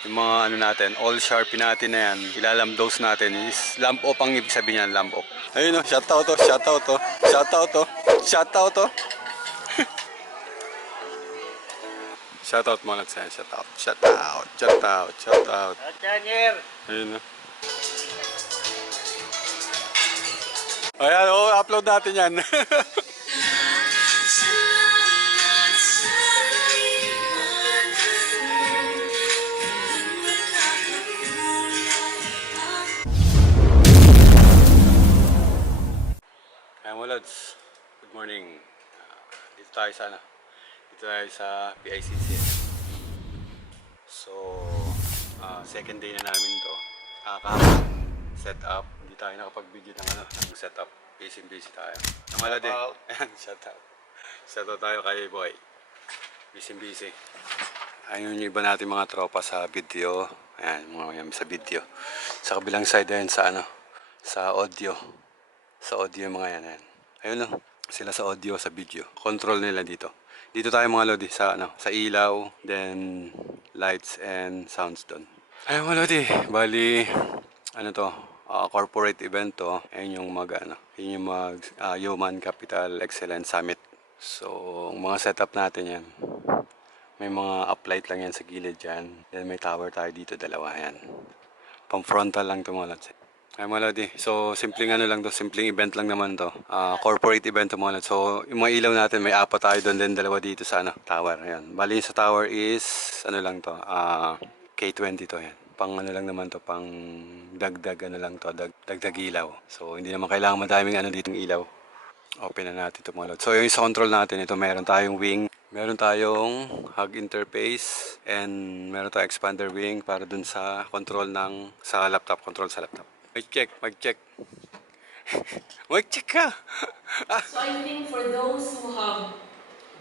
yung mga ano natin, all Sharpie natin na yan, ilalamp dose natin is lamp off ang ibig sabihin yan, lamp off. Ayun o, shoutout to, shoutout to, shoutout to, shoutout to. Shoutout mo lang sa'yo, shoutout, shoutout, shoutout, shoutout. Ayun o. Ayan o, upload natin yan. Lods, good morning. Dito tayo sa dito tayo sa PICC. So, second day na namin to. Kahapon set up. Hindi tayo nakapag-video ng setup. Busy tayo. Mga lod ayan, shout out tayo kay Boy. Busy. Ayun yung iba natin mga tropa sa video. Ayan, mga yan sa video. Sa kabilang side ayan sa sa audio. Sa audio yung mga yan. Ayun no, sila sa audio, sa video. Control nila dito. Dito tayo mga lodi sa sa ilaw, then lights and sounds doon. Ayun mga lodi, bali corporate event to. Ayun yung yun yung Human Capital Excellence Summit. So, mga setup natin yan. May mga uplight lang yan sa gilid dyan. Then may tower tayo dito, dalawa yan. Pang frontal lang ito mga lodi. Ay mga lodi, so simpleng lang to, simpleng event lang naman to. Corporate event to mga lodi. So yung mga ilaw natin, may apat tayo doon, then dalawa dito sa tower. Ayan. Bali sa tower is lang to, K20 to yan. Pang lang naman to, pang dagdag dagdag ilaw. So hindi naman kailangan madaming ditong ilaw. Open na natin to mga lodi. So yung sa control natin, ito meron tayong wing, meron tayong hug interface, and meron tayong expander wing para dun sa control sa laptop, control sa laptop. Mic check. Mic check ka! So I think for those who have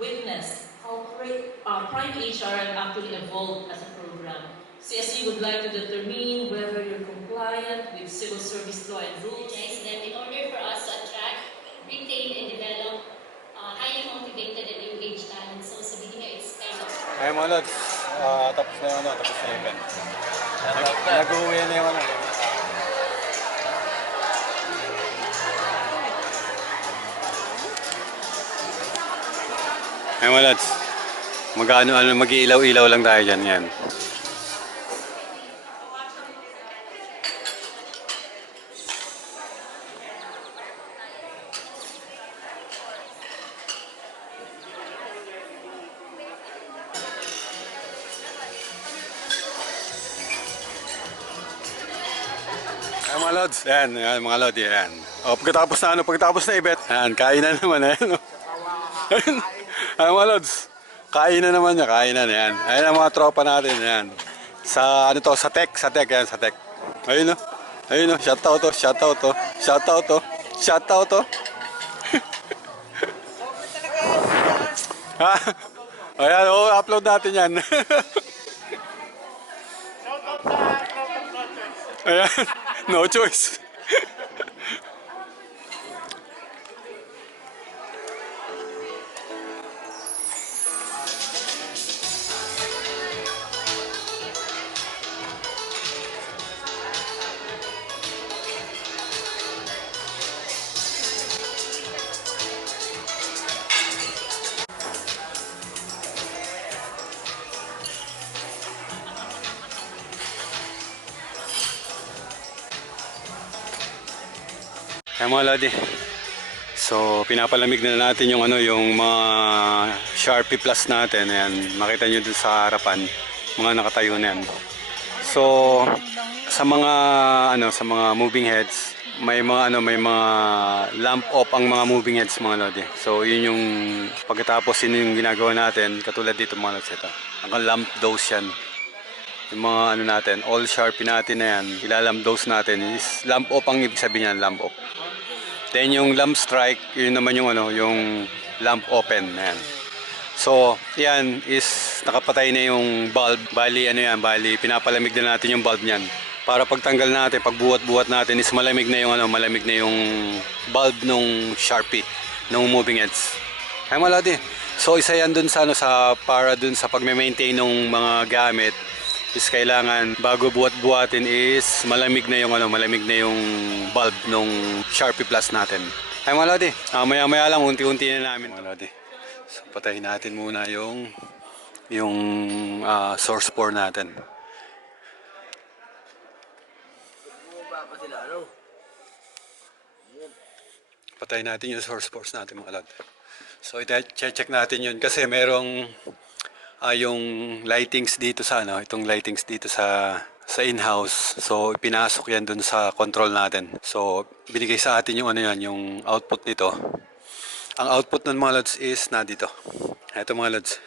witnessed how Prime HR actually evolved as a program, CSE would like to determine whether you're compliant with civil service law and rules. Yes, then in order for us to attract, retain, and develop highly motivated and engaged talent. So sabihin nga, it's kind of... Ay mga lods, tapos na yung tapos na yung event. Nag-uwi na yung Ay mga lods, mag-iilaw-ilaw lang tayo dyan, yan. Ay mga lods, yan mga lodi, yan. O pagkatapos na event, yan, kain na naman, ayan. Ay mga lods, kain na naman niya, yan. Ayan ang mga tropa natin, yan. Sa sa tech, yan, sa tech. Ayun no, shoutout to. Ha? Ayan, upload natin yan. Ayan, no choice. Ay mga lodi, so pinapalamig na natin yung yung mga Sharpie Plus natin. Ayan, makita nyo dun sa harapan, mga nakatayo na yan. So sa mga sa mga moving heads, may mga lamp off ang mga moving heads mga lodi. So yun yung pagkatapos yun yung ginagawa natin, katulad dito mga lodi, ito ang lamp dose yan. Yung mga natin, all Sharpie natin na yan, ilalamp dose natin is lamp off ang ibig sabihin yan, lamp off. Then yung lamp strike, yun naman yung yung lamp open. Ayan. So, yan is nakapatay na yung bulb. Bali bali pinapalamig na natin yung bulb niyan. Para pagtanggal natin, pagbuhat-buhat natin is malamig na yung bulb nung Sharpie, nung moving heads. Ay maladi. So isa yan dun sa para dun sa pagme-maintain ng mga gamit is kailangan bago buhat-buhatin is malamig na yung malamig na yung bulb nung Sharpie Plus natin. Ay mga lodi, maya-maya lang unti-unti na namin mga lodi. So patayin natin muna yung source pore natin. Patayin natin yung source pores natin mga lodi. So i-check natin yun kasi merong yung lightings dito sa itong lightings dito sa in-house. So pinasok yan dun sa control natin. So binigay sa atin yung yung output nito. Ang output ng mga lods is na dito. Ito mga lods.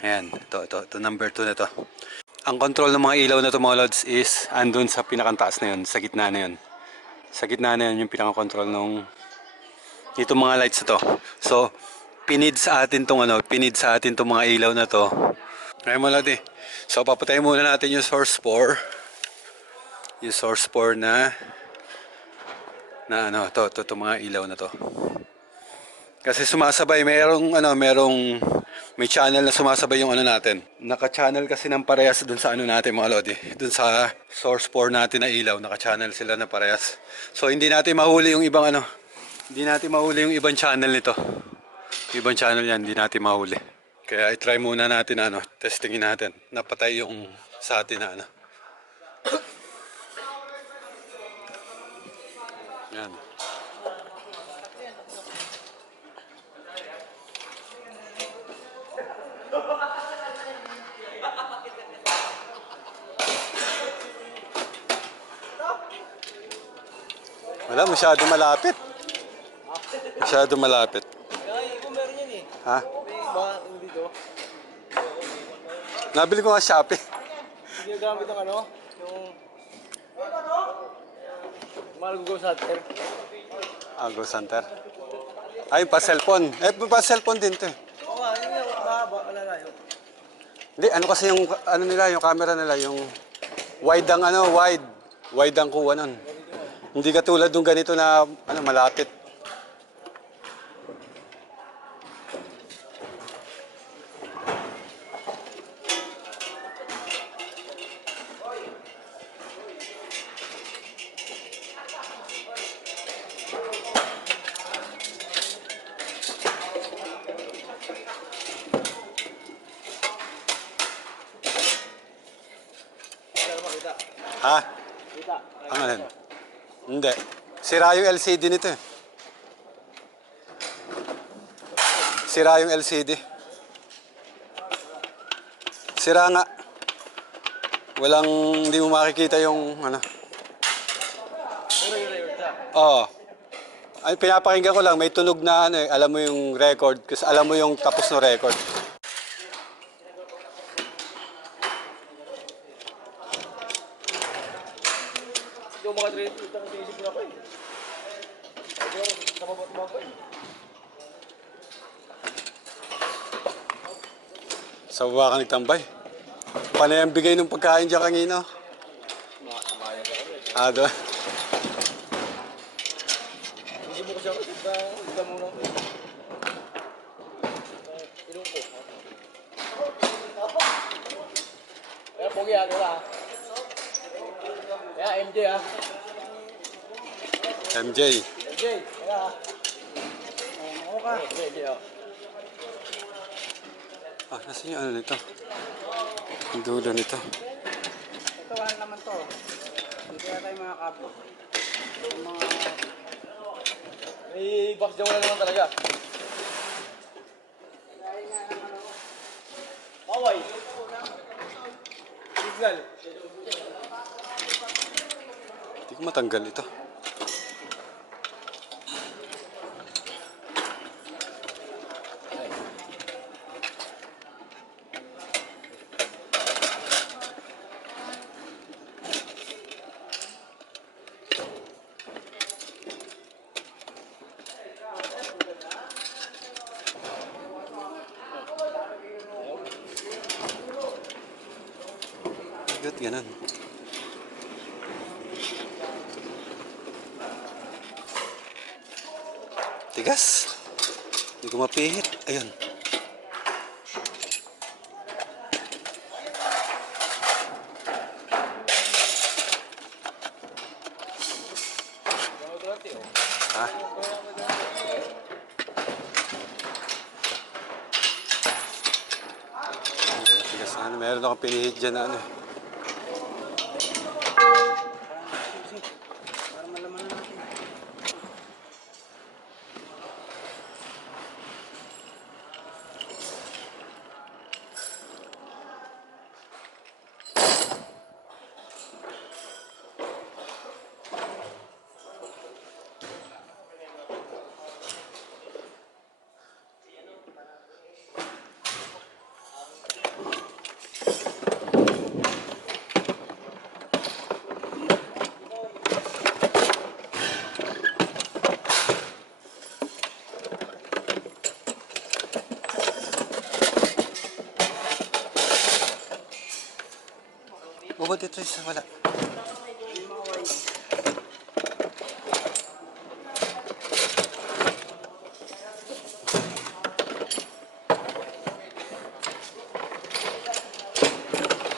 Ayan, ito number 2 na to. Ang control ng mga ilaw na to mga lods is andun sa pinakantaas na yun, sa gitna na yun. Sa gitna na yun yung pinaka-control ng itong mga lights na to. So pinid sa atin tong mga ilaw na to. Ay mga lodi. So papatayin muna natin yung source pore. Yung source pore na to mga ilaw na to. Kasi sumasabay may channel na sumasabay yung natin. Naka-channel kasi ng parehas dun sa natin mga lodi. Dun sa source pore natin na ilaw, naka-channel sila na parehas. So hindi natin mahuli yung ibang hindi natin mahuli yung ibang channel nito. Ibang channel yan, hindi natin mahuli. Kaya i-try muna natin testingin natin. Napatay yung sa atin na Yan. Wala, masyado malapit. Masyado malapit. Ha? Nabili ko nga Shopee. Hindi gamit ng yung Go Center. Go Center. Ay, pa-cellphone. Pa-cellphone din to. Oo, yun yung mahaba, alalayo. Hindi, kasi yung nila, yung camera nila, yung wide ang wide ang kuha nun. Hindi katulad nung ganito na malapit. Ha? Ano yan? Hindi. Sira yung LCD nito eh. Sira yung LCD. Sira nga. Hindi mo makikita yung Oo. Ay, pinapakinggan ko lang, may tunog na alam mo yung record, kasi alam mo yung tapos ng record. Yung mga trade ito kasi isip ko na pa eh. Sa baba pa eh. Sa baba ka nagtambay. Paano yung bigay ng pagkain dyan kanina? Doon. Hindi mo ko siya kasi iba muna ko eh. Ilong ko. Kaya pogi diba? Kaya MJ MJ. MJ, kaya ako ka. MJ Nasaan yung nito? Ang dulo nito. Ito, naman to. Hindi kaya tayo mga kapo. May box daw na naman talaga. Maway. Signal. Hindi ko matanggal ito. Ba't ganun? Tigas. Hindi ko mapihit. Ayun. Meron akong pinihit dyan na ano. Para malaman na natin. Bubot dito isa, wala.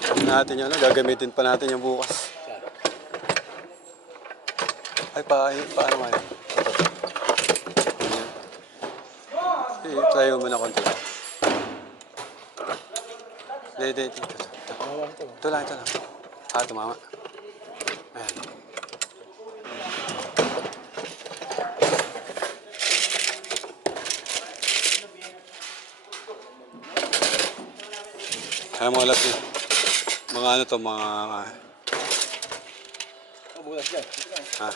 Ano natin yun, gagamitin pa natin yung bukas. Ay, paano nga yun? Try mo muna konti. Hindi. Ito lang. Ah, tumama. Ayan. Kaya mga alas yun. Mga ano to, mga... Bulas dyan. Ha?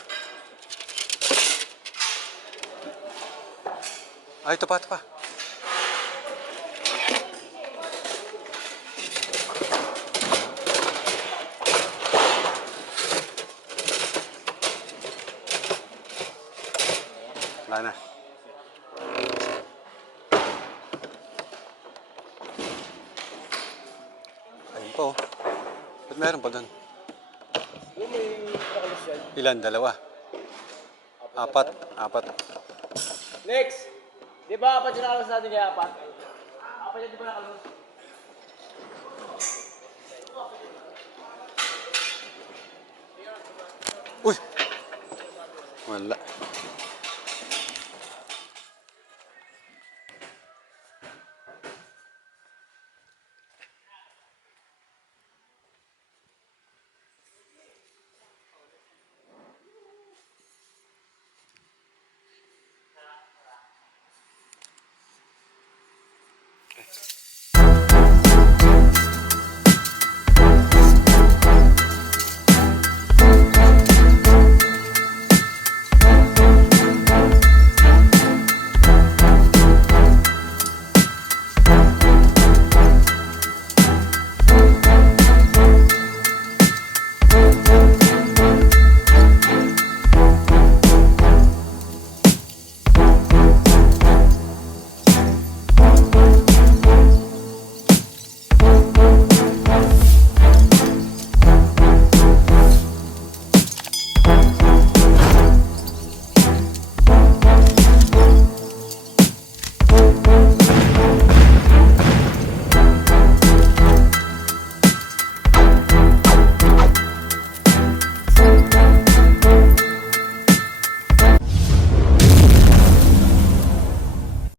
Ay, ito pa. Wala na. Ayun po. Ba't meron pa doon? Ilan? Dalawa? Apat. Next! Di ba apat yung nakalos natin kaya apat? Apat yung di ba nakalos? Uy! Wala.